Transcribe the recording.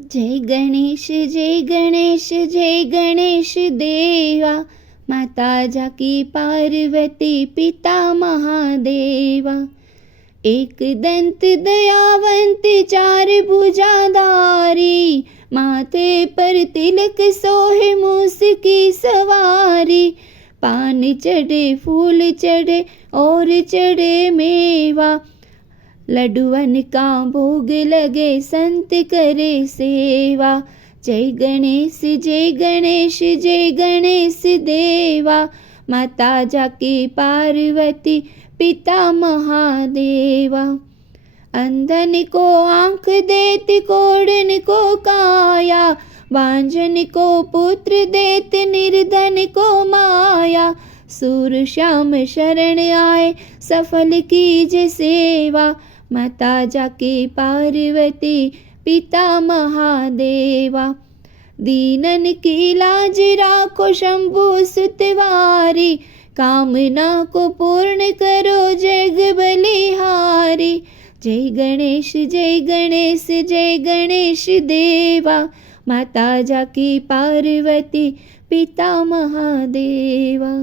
जय गणेश जय गणेश जय गणेश देवा, माता जाकी पार्वती पिता महादेवा। एक दंत दयावंत चार भुजाधारी, माथे पर तिलक सोहे मूस की सवारी। पान चढ़े फूल चढ़े और चढ़े मेवा, लड्डुअन का भोग लगे संत करे सेवा। जय गणेश जय गणेश जय गणेश देवा, माता जाकी पार्वती पिता महादेवा। अंधन को आंख देत कोढ़न को काया, बांझन को पुत्र देत निर्धन को माया। सूर श्याम शरण आए सफल कीज सेवा, माता जाकी पार्वती पिता महादेवा। दीनन की लाज राखो शंभु सुतवारी, कामना को पूर्ण करो जग बलिहारी। जय गणेश जय गणेश जय गणेश देवा, माता जाकी पार्वती पिता महादेवा।